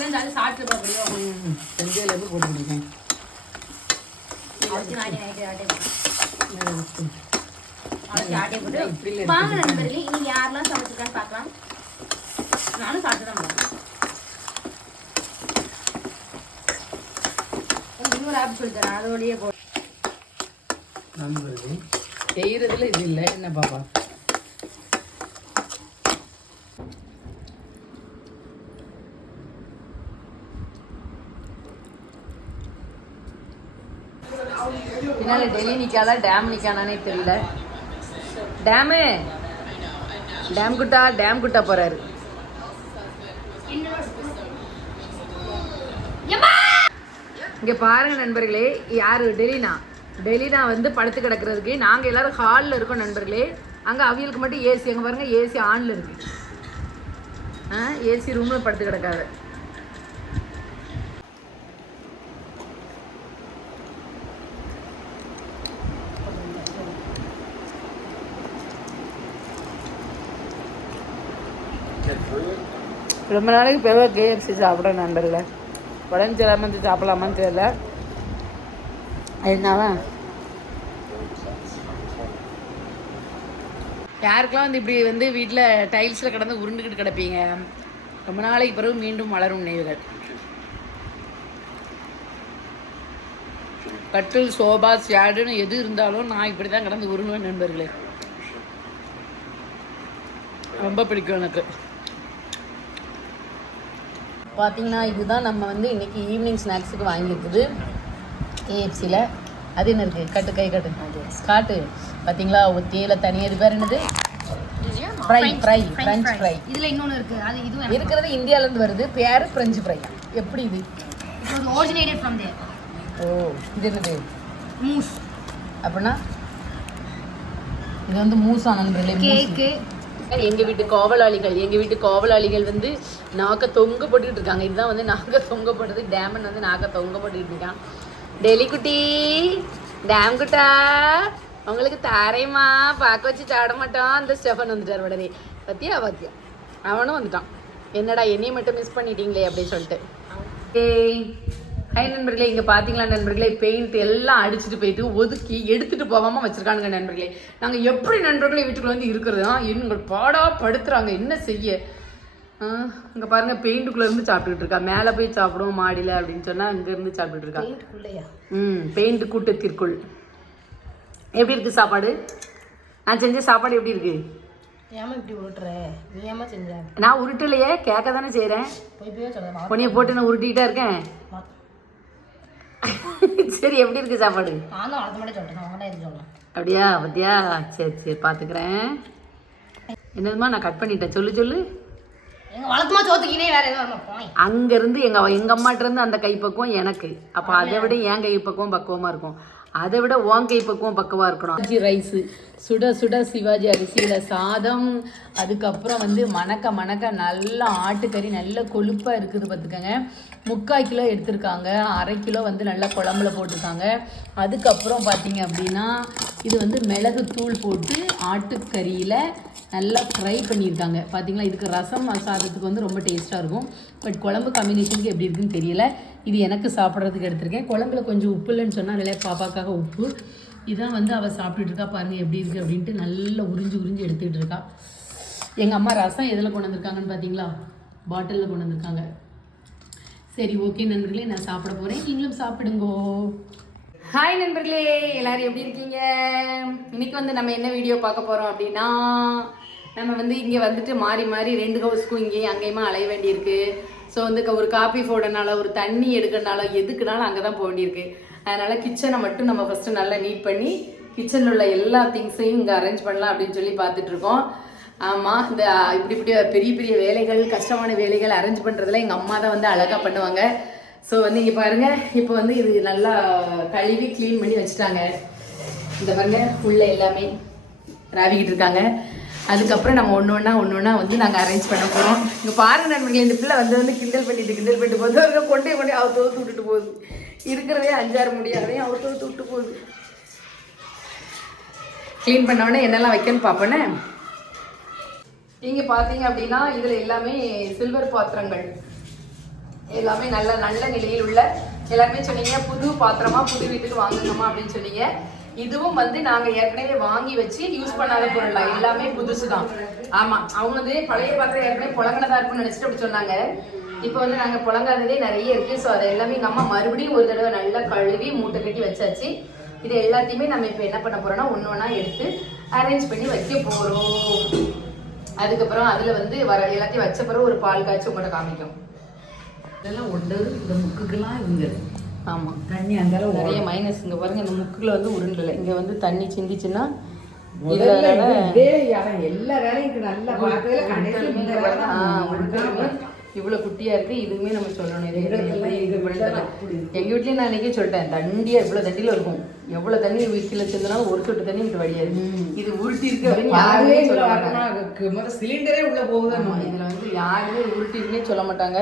செஞ்சதுலேருந்து போட்டு முடியும். வாங்க நண்பர்களே, இன்னைக்கு யாரெல்லாம் சமைச்சிருக்கான்னு பார்க்கலாம். நானும் சாப்பிட்டு தான் இன்னொரு ஆப் சொல்லி தரேன், அதோடய போ. நண்பர்களே செய்யறதுல இது இல்லை என்ன பாப்பா. பின்னால் டெல்லி நிற்காதா டேம் நிற்கானானே தெரியல. டேம் குட்டா போறாரு. இங்க பாருங்க நண்பர்களே, யாரு டெல்லினா வந்து படுத்து கிடக்கிறதுக்கு நாங்கள் எல்லாரும் ஹாலில் இருக்கோம் நண்பர்களே. அங்கே அவியலுக்கு மட்டும் ஏசி, அங்கே பாருங்க ஏசி ஆனில் இருக்கு. ஏசி ரூமில் படுத்து கிடக்காது. ரொம்ப நாளைக்கு பிறகு கேஎஃப்சி சாப்பிட்றேன் நண்பர்களே. உடம்பு சரியில்லாமல் வந்து சாப்பிடலாமான்னு தெரியல. அதனால யாருக்கெல்லாம் வந்து இப்படி வந்து வீட்டில் டைல்ஸில் கிடந்து உருண்டுக்கிட்டு கிடப்பீங்க, ரொம்ப நாளைக்கு பிறகு மீண்டும் வளரும் நினைவுகள். கட்டில் சோபா ஷேடுன்னு எது இருந்தாலும் நான் இப்படி தான் கிடந்து உருணுவேன் நண்பர்களே. ரொம்ப பிடிக்கும் எனக்கு. பார்த்தீங்கன்னா இதுதான் நம்ம வந்து இன்றைக்கி ஈவினிங் ஸ்நாக்ஸுக்கு வாங்கியிருக்குது கேஎஃப்சியில். அது என்ன இருக்குது, கை காட்டு பார்த்தீங்களா. ஒத்தியில் தனியாக இது பேர் என்னது, ஃப்ரெஞ்ச் ஃப்ரை. இதில் இன்னொன்று இருக்குது, அது இது இருக்கிறது இந்தியாவிலேருந்து வருது, பேர் ஃப்ரெஞ்ச் ஃப்ரை. எப்படி இது ஒரிஜினேட்டட் ஃப்ரம் தேர். ஓ இது என்னது, மூஸ். அப்படின்னா இது வந்து மூஸா நண்பர்களே, கேக்கு. எங்கள் வீட்டு கோவலாளிகள் வந்து நாக்க தொங்க போட்டுக்கிட்டு இருக்காங்க. இதுதான் வந்து நாக்க தொங்க போட்டது. டேமன் வந்து நாக்க தொங்க போட்டுக்கிட்டு இருக்கான். டெல்லி குட்டி, டேம் குட்டா உங்களுக்கு தாரையம்மா பார்க்க வச்சு சாட மாட்டோம். அந்த ஸ்டெஃபன் வந்துட்டார் உடனே. பத்தியா அவனும் வந்துட்டான். என்னடா என்னையை மட்டும் மிஸ் பண்ணிட்டீங்களே அப்படின்னு சொல்லிட்டு. ஏய் ஹாய் நண்பர்களே, இங்கே பார்த்தீங்களா நண்பர்களே, பெயிண்ட் எல்லாம் அடிச்சுட்டு போயிட்டு ஒதுக்கி எடுத்துகிட்டு போகாமல் வச்சுருக்கானுங்க நண்பர்களே. நாங்கள் எப்படி நண்பர்களே வீட்டுக்குள்ளே வந்து இருக்கிறதா எங்கள் படுத்துறாங்க, என்ன செய்ய. இங்கே பாருங்கள், பெயிண்ட்டுக்குள்ளேருந்து சாப்பிட்டுக்கிட்டு இருக்கா. மேலே போய் சாப்பிடுவோம் மாடியில் அப்படின்னு சொன்னால் இங்கேருந்து சாப்பிட்டுட்டு இருக்கா. பெயிண்ட் கூட்டத்திற்குள். எப்படி இருக்குது சாப்பாடு? நான் செஞ்ச சாப்பாடு எப்படி இருக்குது? ஏமா இப்படி உருட்டுற, நீ ஏமா செஞ்ச? நான் உருட்டலையே, கேட்க தானே செய்கிறேன். பொண்ணியை போட்டு நான் உருட்டிகிட்டா இருக்கேன். சரி எப்படி இருக்கு சாப்பாடு? அப்படியா பத்தியா, சரி பார்த்துக்கிறேன். என்னதுமா நான் கட் பண்ணிட்டேன், சொல்லு. அங்கேருந்து எங்கள் அம்மாட்ட இருந்து அந்த கைப்பக்குவம் எனக்கு. அப்போ அதை விட என் கைப்பக்குவம் பக்குவமாக இருக்கும், அதை விட உன் கைப்பக்குவம் பக்குவமாக இருக்கணும். ரைஸு சுட சிவாஜி அரிசியில் சாதம். அதுக்கப்புறம் வந்து மணக்க நல்ல ஆட்டுக்கறி, நல்ல கொழுப்பாக இருக்குது பார்த்துக்கோங்க. 3/4 கிலோ எடுத்திருக்காங்க, 1/2 கிலோ வந்து நல்லா குழம்புல போட்டிருக்காங்க. அதுக்கப்புறம் பார்த்தீங்க அப்படின்னா இது வந்து மிளகு தூள் போட்டு ஆட்டுக்கறியில் நல்லா ஃப்ரை பண்ணியிருக்காங்க பார்த்தீங்களா. இதுக்கு ரசம் சாதத்துக்கு வந்து ரொம்ப டேஸ்ட்டாக இருக்கும். பட் குழம்பு காம்பினேஷனுக்கு எப்படி இருக்குன்னு தெரியல. இது எனக்கு சாப்பிட்றதுக்கு எடுத்திருக்கேன். குழம்புல கொஞ்சம் உப்பு இல்லைன்னு சொன்னால் அதனால் பாப்பாக்காக உப்பு. இதான் வந்து அவள் சாப்பிட்டுட்டு இருக்கா. பாருங்கள் எப்படி இருக்குது அப்படின்ட்டு நல்லா உறிஞ்சி எடுத்துக்கிட்டு இருக்கா. எங்கள் அம்மா ரசம் எதில் கொண்டு வந்திருக்காங்கன்னு பார்த்தீங்களா, பாட்டிலில் கொண்டு வந்திருக்காங்க. சரி ஓகே நண்பர்களே, நான் சாப்பிட போகிறேன், நீங்களும் சாப்பிடுங்கோ. ஹாய் நண்பர்களே, எல்லோரும் எப்படி இருக்கீங்க? இன்றைக்கி வந்து நம்ம என்ன வீடியோ பார்க்க போகிறோம் அப்படின்னா, நம்ம வந்து இங்கே வந்துட்டு மாறி 2 ஹவுஸ்க்கும் இங்கேயும் அங்கேயுமா அலைய வேண்டியிருக்கு. ஸோ வந்து ஒரு காஃபி போடனால, ஒரு தண்ணி எடுக்கிறனால, எதுக்குனாலும் அங்கே தான் போக வேண்டியிருக்கு. அதனால் கிச்சனை மட்டும் நம்ம ஃபஸ்ட்டு நல்லா நீட் பண்ணி கிச்சனில் உள்ள எல்லா திங்ஸையும் இங்கே அரேஞ்ச் பண்ணலாம் அப்படின்னு சொல்லி பார்த்துட்ருக்கோம். ஆமாம், இந்த இப்படி பெரிய வேலைகள், கஷ்டமான வேலைகள் அரேஞ்ச் பண்ணுறதுல எங்கள் அம்மா தான் வந்து அழகாக பண்ணுவாங்க. ஸோ வந்து இங்கே பாருங்கள், இப்போ வந்து இது நல்லா கழுவி க்ளீன் பண்ணி வச்சுட்டாங்க. இந்த பாருங்க உள்ள எல்லாமே ராவிக்கிட்டு இருக்காங்க. அதுக்கப்புறம் நம்ம ஒன்று ஒன்றா வந்து நாங்கள் அரேஞ்ச் பண்ண போகிறோம். இங்கே பாருங்கள் நண்பர்களே, இந்த பிள்ளை வந்து கிண்டல் பண்ணிட்டு போகுது. கொண்டே அவ தோற்று விட்டுட்டு போகுது. இருக்கிறதே 5-6 முடியாதையும் அவர் தோற்று விட்டு போகுது. க்ளீன் பண்ணோடனே என்னெல்லாம் வைக்கணும்னு பார்ப்பேன்னு. இங்கே பார்த்தீங்க அப்படின்னா இதில் எல்லாமே சில்வர் பாத்திரங்கள். எல்லாமே நல்ல நல்ல நிலையில் உள்ள எல்லாருமே சொன்னீங்க புது பாத்திரமா புது வீட்டுக்கு வாங்குங்கம்மா அப்படின்னு சொன்னீங்க. இதுவும் வந்து நாங்க ஏற்கனவே வாங்கி வச்சு யூஸ் பண்ணாத பொருள் எல்லாமே புதுசு தான். ஆமா, அவங்க வந்து பழைய பாத்திரம் ஏற்கனவே புழங்கினதா இருக்கும்னு நினைச்சிட்டு அப்படி சொன்னாங்க. இப்போ வந்து நாங்க புழங்காததே நிறைய இருக்கு. ஸோ அதை எல்லாமே எங்க அம்மா மறுபடியும் ஒரு தடவை நல்லா கழுவி மூட்டை கட்டி வச்சாச்சு. இது எல்லாத்தையுமே நம்ம இப்போ என்ன பண்ண போறோம்னா ஒன்று ஒன்றா எடுத்து அரேஞ்ச் பண்ணி வைக்க போறோம். அதுக்கப்புறம் அதுல வந்து வர எல்லாத்தையும் வச்ச பிறகு ஒரு பால் காய்ச்சி உங்கள்கிட்ட காமிக்கும். இதெல்லாம் ஒண்டது இந்த முக்குக்கெல்லாம் இவங்க. ஆமா, தண்ணி அந்தாலும் நிறைய மைனஸ். இங்க பாருங்க, இந்த முக்குல வந்து உருண்டலை. இங்க வந்து தண்ணி சிந்திச்சுன்னா முதல்ல இதே இடம் எல்லா வேலையும் நல்லா பார்த்ததுல கடைசி இந்த வேலை தான். இவ்வளவு குட்டியா இருக்கு. இதுவுமே நம்ம சொல்லணும். எங்க வீட்லயும் நான் இன்னைக்கே சொல்லிட்டேன், தண்டியா இவ்வளவு தண்டியில இருக்கும். எவ்வளவு தண்ணி வீட்டுல சேர்ந்தனாலும் ஒரு சொட்டு தண்ணி இங்கிட்டு வடியாது. இது உருட்டி இருக்கு அப்படின்னு யாருமே சொல்ல மாட்டாங்க. சிலிண்டரே உள்ள போகுது. இதுல வந்து யாருமே உருட்டி இருக்குன்னே சொல்ல மாட்டாங்க.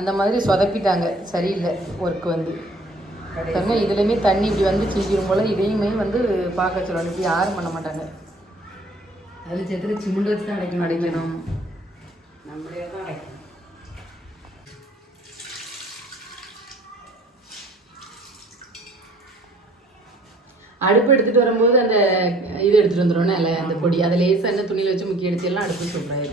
அந்த மாதிரி சொதப்பிட்டாங்க. சரியில்லை ஒர்க் வந்து பாருங்க. இதுலையுமே தண்ணி இப்படி வந்து சீக்கிரம் போல இதையுமே வந்து பார்க்க சொல்லுவாங்க. இப்படி யாரும் பண்ண மாட்டாங்க. அதில் சேர்த்து சிமெண்ட் வச்சு தான் அடைக்கணும். நம்மளே தான் அடைக்கணும். அடுப்பு எடுத்துட்டு வரும்போது அந்த இது எடுத்துட்டு வந்துடுவோம் இல்லை, அந்த பொடி அதை லேசாக என்ன துணியில் வச்சு முக்கிய எடுத்துலாம் அடுப்பு சொல்கிறாரு.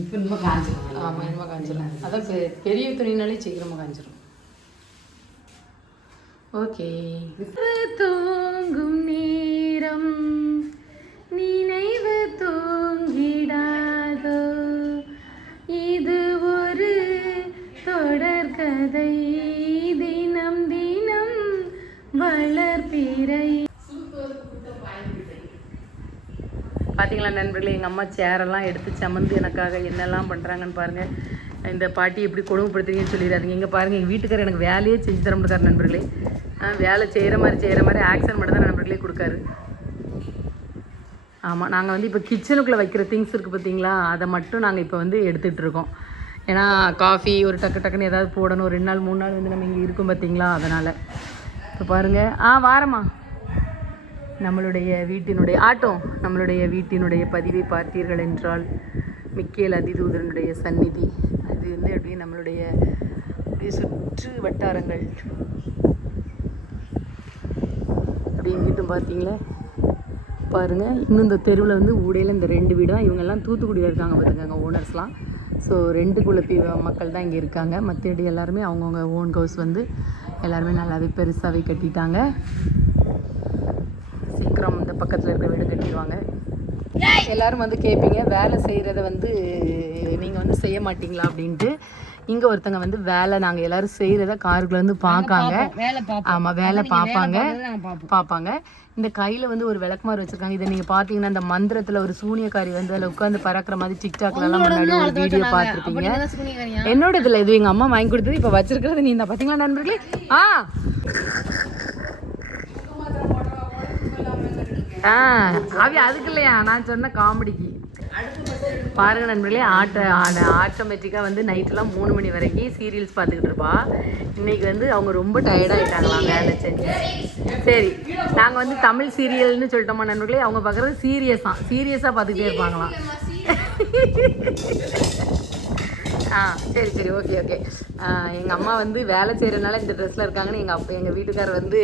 இப்போ இன்னும் காஞ்சிடும். ஆமாம், இன்னும் காஞ்சிடும். அதான் பெரிய துணினாலே சீக்கிரமாக காஞ்சிடும். ஓகே, தூங்கும் நேரம் நினைவு தூங்கிடாதோ, இது ஒரு தொடர்கதை, தினம் தினம் வளர்பிறை. பார்த்தீங்களா நண்பர்களே, எங்கள் அம்மா சேரெல்லாம் எடுத்து சமந்து எனக்காக என்னெல்லாம் பண்ணுறாங்கன்னு பாருங்கள். இந்த பாட்டி எப்படி கொடுமைப்படுத்துறீங்கன்னு சொல்லிடுறாங்க. இங்கே பாருங்கள், எங்கள் வீட்டுக்காரர் எனக்கு வேலையே செஞ்சு தர முடியாது நண்பர்களே. வேலை செய்கிற மாதிரி ஆக்ஷன் மட்டும் தான் நண்பர்களே கொடுக்காரு. ஆமாம், நாங்கள் வந்து இப்போ கிச்சனுக்குள்ளே வைக்கிற திங்ஸ் இருக்குது பார்த்தீங்களா, அதை மட்டும் நாங்கள் இப்போ வந்து எடுத்துகிட்டு இருக்கோம். ஏன்னா காஃபி ஒரு டக்குன்னு ஏதாவது போடணும். 2 நாள் 3 நாள் வந்து நம்ம இங்கே இருக்கும் பார்த்தீங்களா, அதனால். இப்போ பாருங்கள், வாரம்மா நம்மளுடைய வீட்டினுடைய நம்மளுடைய வீட்டினுடைய பதிவை பார்த்தீர்கள் என்றால் மிக்கேல் அதிதூதனுடைய சந்நிதி. அது வந்து அப்படியே நம்மளுடைய அப்படியே சுற்று வட்டாரங்கள் அப்படி எங்கிட்டும் பார்த்தீங்களா பாருங்கள். இன்னும் இந்த தெருவில் வந்து ஊடையில் இந்த 2 வீடு தான். இவங்கெல்லாம் தூத்துக்குடியில் இருக்காங்க பார்த்துக்கோங்க, ஓனர்ஸ்லாம். ஸோ 2 குழப்பி மக்கள் தான் இங்கே இருக்காங்க. மற்றபடி எல்லாருமே அவங்கவுங்க ஓன் ஹவுஸ் வந்து எல்லாருமே நல்லாவே பெருசாகவே கட்டிட்டாங்க. சீக்கிரம் இந்த பக்கத்தில் இருக்கிற வீடு கட்டிடுவாங்க. எல்லோரும் வந்து கேட்பீங்க, வேலை செய்கிறத வந்து நீங்கள் வந்து செய்ய மாட்டிங்களா அப்படின்ட்டு. இங்கே ஒருத்தங்க வந்து வேலை நாங்கள் எல்லோரும் செய்கிறத காருக்குள்ள வந்து பார்க்காங்க. ஆமாம், வேலை பார்ப்பாங்க. இந்த கையில் வந்து ஒரு விளக்குமாறு வச்சுருக்காங்க. இதை நீங்கள் பார்த்தீங்கன்னா இந்த மந்திரத்தில் ஒரு சூனியக்காரி வந்து அதில் உட்காந்து பறக்கிற மாதிரி டிக்டாக்லலாம் முன்னாடி ஒரு வீடியோ பார்த்துருப்பீங்க. என்னோட இதில் இது எங்கள் அம்மா வாங்கி கொடுத்தது. இப்போ வச்சிருக்கிறது நீ தான் பார்த்தீங்களா நண்பர்களே. அதுக்கு இல்லையா நான் சொன்ன காமெடிக்கு பாருங்க நண்பர்களே. ஆட்டோமேட்டிக்காக வந்து நைட்டெல்லாம் 3 மணி வரைக்கும் சீரியல்ஸ் பார்த்துக்கிட்டு இருப்பா. இன்னைக்கு வந்து அவங்க ரொம்ப டயர்டாகிட்டாங்களாம் வேலை செஞ்சு. சரி, நாங்கள் வந்து தமிழ் சீரியல்னு சொல்லிட்டோமா நண்பர்களே. அவங்க பார்க்குறது சீரியஸாக பார்த்துக்கிட்டே இருப்பாங்களாம். சரி ஓகே. எங்கள் அம்மா வந்து வேலை செய்கிறதுனால இந்த ட்ரெஸ்ஸில் இருக்காங்கன்னு எங்கள் வீட்டுக்காரர் வந்து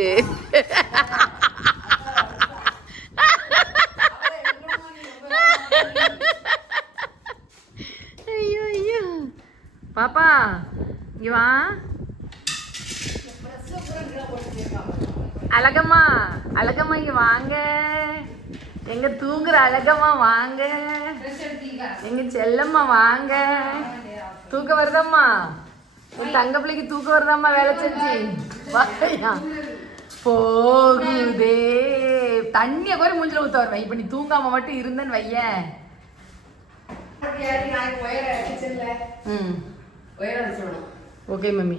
ஐயோ பாப்பா இங்க வா. அழகம்மா இங்க வாங்க. எங்க தூங்குற அழகம்மா வாங்க. எங்க செல்லம்மா வாங்க. தூக்க வருதம்மா, தங்க பிள்ளைக்கு தூக்க வருதாம்மா வேலை செஞ்சு போகுதே. தண்ணிய கூட மூஞ்சில ஊத்த வருவேன். இப்ப நீ தூங்காம மட்டும் இருந்தேன்னு வையேன். Okay mummy.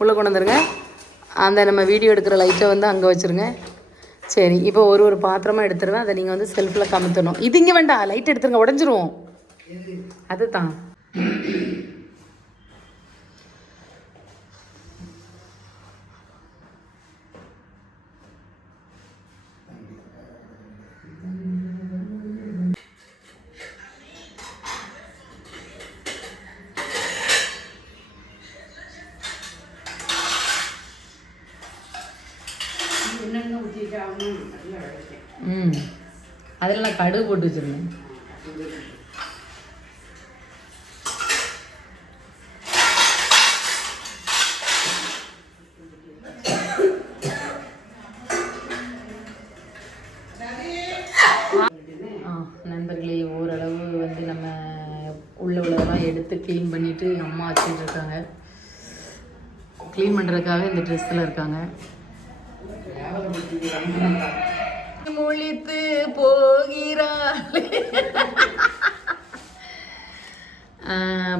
உள்ள கொண்டுருங்க. அந்த நம்ம வீடியோ எடுக்கிற லைட்டை வந்து அங்கே வச்சுருங்க. சரி, இப்போ ஒரு பாத்திரமாக எடுத்துருவேன். அதை நீங்கள் வந்து செல்ஃபில் கமுத்தணும். இது இங்கே வேண்டாம், லைட் எடுத்துருங்க, உடஞ்சிரும். அதுதான் ம் அதில் நான் கடுகு போட்டு வச்சுருந்தேன். நண்பர்களே, ஓரளவு வந்து நம்ம உள்ளதெல்லாம் எடுத்து க்ளீன் பண்ணிவிட்டு அம்மா வச்சுட்டு இருக்காங்க. க்ளீன் பண்ணுறதுக்காக இந்த ட்ரெஸ்ஸில் இருக்காங்க. முழித்து போகிறாள்.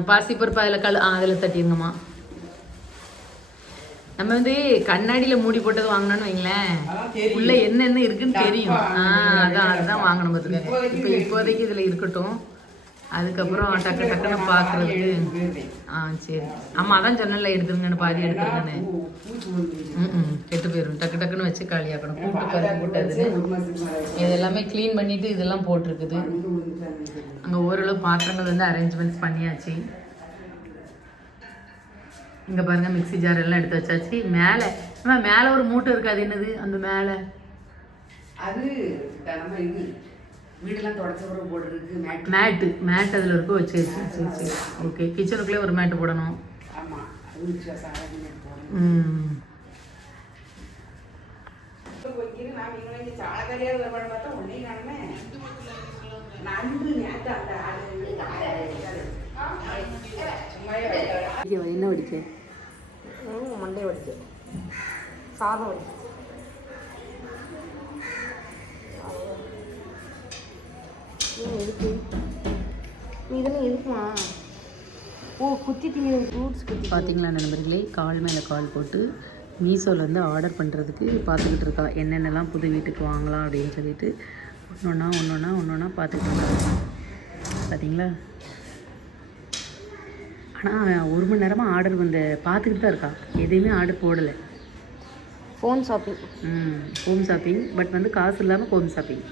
பாசிப்பருப்பு அதில் தட்டிருங்கம்மா. நம்ம வந்து கண்ணாடியில் மூடி போட்டது வாங்கினோன்னு வைங்களேன், உள்ள என்னென்ன இருக்குன்னு தெரியும். அதுதான் வாங்கணும் பார்த்துக்க. இப்போதைக்கு இதில் இருக்கட்டும். அதுக்கப்புறம் டக்கு டக்குன்னு பார்க்குறதுக்கு சரி. ஆமாம், அதான் சொன்னல எடுத்துருங்கன்னு, பாதி எடுத்துருங்கன்னு. கெட்டு போயிடும். டக்கு டக்குன்னு வச்சு காலியாக்கணும். கூட்டு பருப்பு போட்டது இது எல்லாமே க்ளீன் பண்ணிவிட்டு இதெல்லாம் போட்டிருக்குது. அங்கே ஓரளவு பாத்திரங்கள் வந்து அரேஞ்ச்மெண்ட்ஸ் பண்ணியாச்சு. இங்கே பாருங்கள், மிக்ஸி ஜார் எல்லாம் எடுத்து வச்சாச்சு. மேலே ஒரு மூட்டை இருக்காது, என்னது அந்த மேலே? அது நம்ம இது வீடெல்லாம் தொடச்ச பிறகு போடுறதுக்கு மேட் அதில் இருக்கும். சரி. ஓகே, கிச்சனுக்குள்ளே ஒரு மேட்டு போடணும். ஆமாம், என்ன வடிக்க? மண்டை வடிக்க, சாதம் வடிக்க. இதெல்லாம் இருக்குமா? குத்தி திங்க ஃப்ரூட்ஸ் குத்தி. பார்த்தீங்களா நண்பர்களே, கால் மேலே கால் போட்டு மீஷோலேருந்து ஆர்டர் பண்ணுறதுக்கு பார்த்துக்கிட்டு இருக்கா. என்னென்னலாம் புது வீட்டுக்கு வாங்கலாம் அப்படின்னு சொல்லிட்டு ஒன்றொன்னா பார்த்துக்கிட்டு இருக்கா. பார்த்தீங்களா? ஆனால் 1 மணி நேரமாக ஆர்டர் பார்த்துக்கிட்டு தான் இருக்கா. எதையுமே ஆர்டர் போடலை. Phone shopping. பட் காசு இல்லாமல் ஹோம் ஷாப்பிங்.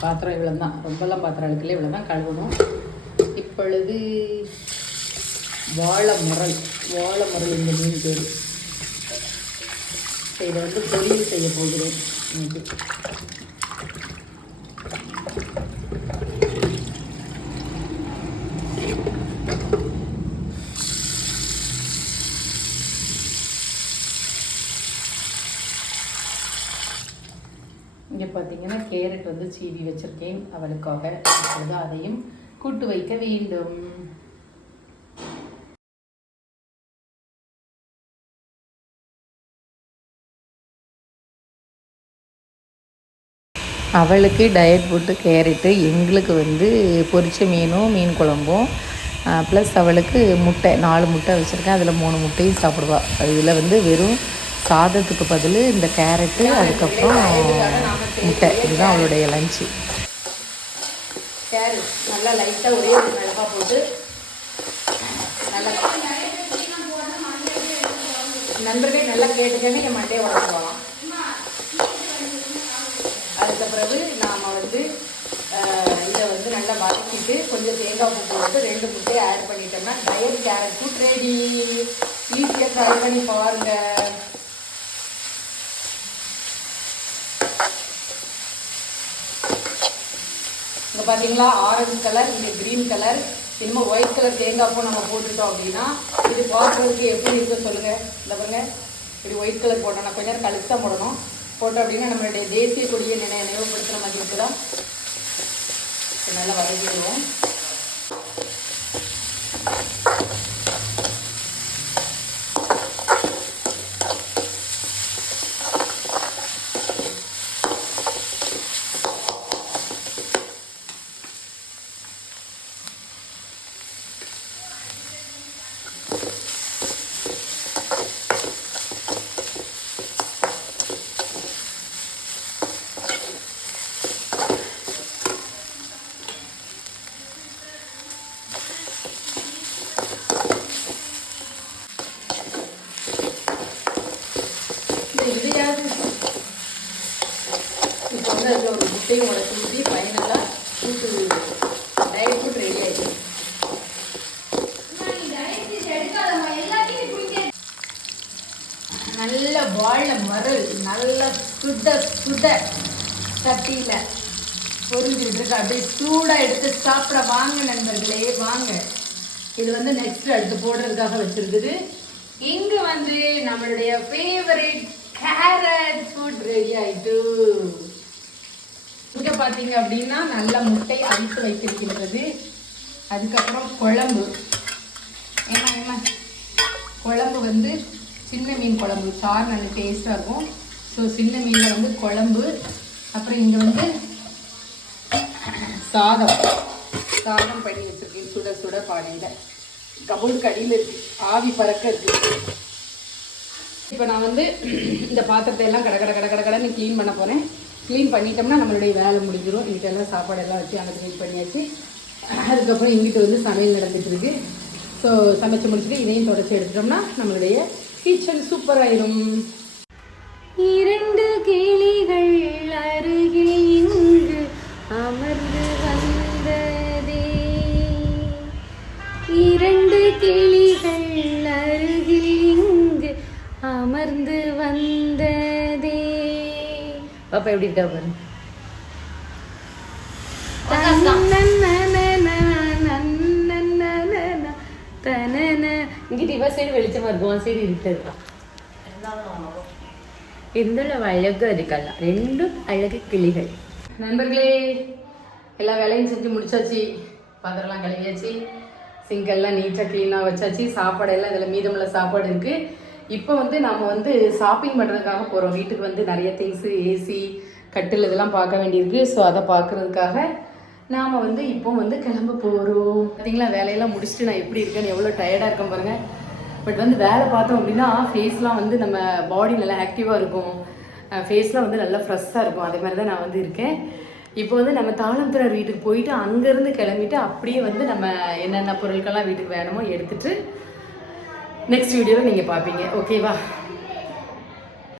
பாத்திரம் இவ்வளோ தான், ரொம்பலாம் பாத்திரம் அழுக்கல, இவ்வளோ தான் கழுவணும். இப்பொழுது வாழை முரல் இந்த மீன் பேர். இதை பொரியல் செய்ய போகிறேன் இன்னைக்கு. இங்கே பார்த்தீங்கன்னா கேரட் சீவி வச்சுருக்கேன் அவளுக்காக. அப்பொழுது அதையும் கூட்டு வைக்க வேண்டும். அவளுக்கு டயட் போட்டு கேரட்டு, எங்களுக்கு பொரிச்ச மீன் குழம்பும் ப்ளஸ் அவளுக்கு முட்டை 4 முட்டை வச்சுருக்கேன். அதில் 3 முட்டையும் சாப்பிடுவாள். இதில் வெறும் சாதத்துக்கு பதில் இந்த கேரட்டு, அதுக்கப்புறம் முட்டை, இதுதான் அவளுடைய லஞ்சு. கேரட் நல்லா லைட்டாக ஒரே ஒரு மிளகாய் போட்டு நல்லா நண்பர்களே நல்லா கேட்டுக்கவே என் மண்டையை உடச்சுக்கலாம். அதுக்கு பிறகு நாம் இதை நல்லா வதக்கிட்டு கொஞ்சம் தேங்காய் பூ போட்டு 2 முட்டையை ஆட் பண்ணிட்டோம்னா டயட் கேரட் ஃபுட் ரெடி. ஈஸியாக ட்ரை பண்ணி பாருங்கள். இங்கே பார்த்தீங்களா, ஆரஞ்சு கலர், இங்கே க்ரீன் கலர், இன்னும் ஒயிட் கலர் தேங்காய் பூ நம்ம போட்டுட்டோம் அப்படின்னா இது பார்க்குறதுக்கு எப்படி இருக்க சொல்லுங்கள். இந்த பாருங்க, இப்படி ஒயிட் கலர் போட்டோம்னா கொஞ்சம் நேரம் கழிச்சு தான் போடணும். போட்டோம் அப்படின்னா நம்மளுடைய தேசிய கொடியை நினைவுபடுத்துகிற மாதிரி இருக்குதா. நல்லா வதக்கிடுவோம். கூட அதில் ஒரு முட்டையும் உடச்சி ஊற்றி ஃபைனலாக கூட்டு டயட் ஃபுட் ரெடி ஆகிடுச்சு. நல்ல வாழை மரல் நல்ல சுட சுட சட்டியில் பொரிஞ்சுட்டு இருக்கு. அப்படியே சூடாக எடுத்து சாப்பிட வாங்க நண்பர்களே, வாங்க. இது வந்து நெக்ஸ்ட் அடுத்து போடுறதுக்காக வச்சிருக்குது. இங்கே வந்து நம்மளுடைய ஃபேவரட் கேரட் ஃபுட் ரெடி ஆயிட்டு. இங்கே பார்த்தீங்க அப்படின்னா நல்ல முட்டை அவித்து வைத்திருக்கின்றது. அதுக்கப்புறம் குழம்பு, ஏன்னா குழம்பு வந்து சின்ன மீன் குழம்பு, சாறு நல்ல டேஸ்ட்டாக இருக்கும். ஸோ சின்ன மீனில் வந்து குழம்பு. அப்புறம் இங்கே வந்து சாதம் பண்ணி வச்சுருக்கேன் சுட சுட பானையில். கபூலுக்கு அடியில் இருக்குது, ஆவி பறக்க இருக்குது. இப்போ நான் வந்து இந்த பாத்திரத்தை எல்லாம் கடன்னு க்ளீன் பண்ண போகிறேன். க்ளீன் பண்ணிட்டோம்னா நம்மளுடைய வேலை முடிஞ்சிடும். இங்கிட்டெல்லாம் சாப்பாடெல்லாம் வச்சு அங்கே க்ளீன் பண்ணியாச்சு. அதுக்கப்புறம் இங்கிட்ட வந்து சமையல் நடந்துட்டுருக்கு. ஸோ சமைச்சு முடிச்சுட்டு இதையும் தொடச்சி எடுத்துட்டோம்னா நம்மளுடைய கிச்சன் சூப்பர் ஆயிரும். 2 கிளிகள் அருகில் இங்கு அமர்ந்து வந்ததே, 2 கிளிகள் அருகில் இங்கு அமர்ந்து வந்ததே. பாப்பா எப்படி இருக்கா பாரு. இங்கிட்ட இவ சைடு வெளிச்சமா இருக்கும், உன் சைடு இருட்டது. இருந்தாலும் அழகா இருக்கல, 2 அழகு கிளிகள். நண்பர்களே, எல்லா வேலையும் செஞ்சு முடிச்சாச்சு. பாத்திரம்லாம் கழுவியாச்சு, சிங்கெல்லாம் நீட்டாக க்ளீனாக வச்சாச்சு. சாப்பாடெல்லாம் இதில் மீதமுள்ள சாப்பாடு இருக்குது. இப்போ வந்து நம்ம வந்து ஷாப்பிங் பண்ணுறதுக்காக போகிறோம். வீட்டுக்கு வந்து நிறைய திங்ஸு, ஏசி, கட்டில் இதெல்லாம் பார்க்க வேண்டியிருக்கு. ஸோ அதை பார்க்குறதுக்காக நாம் வந்து இப்போ வந்து கிளம்ப போகிறோம். பார்த்தீங்களா, வேலையெல்லாம் முடிச்சுட்டு நான் எப்படி இருக்கேன்னு, எவ்வளோ டயர்டாக இருக்கேன் பாருங்கள். பட் வந்து வேலை பார்த்தோம் அப்படின்னா ஃபேஸ்லாம் வந்து நம்ம பாடி நல்லா ஆக்டிவாக இருக்கும், ஃபேஸ்லாம் வந்து நல்லா ஃப்ரெஷ்ஷாக இருக்கும். அதே மாதிரி தான் நான் வந்து இருக்கேன். இப்போ வந்து நம்ம தாளம்பிரார் வீட்டுக்கு போயிட்டு அங்கேருந்து கிளம்பிட்டு அப்படியே வந்து நம்ம என்னென்ன பொருட்கள்லாம் வீட்டுக்கு வேணுமோ எடுத்துகிட்டு நெக்ஸ்ட் வீடியோவில் நீங்கள் பார்ப்பீங்க. ஓகேவா?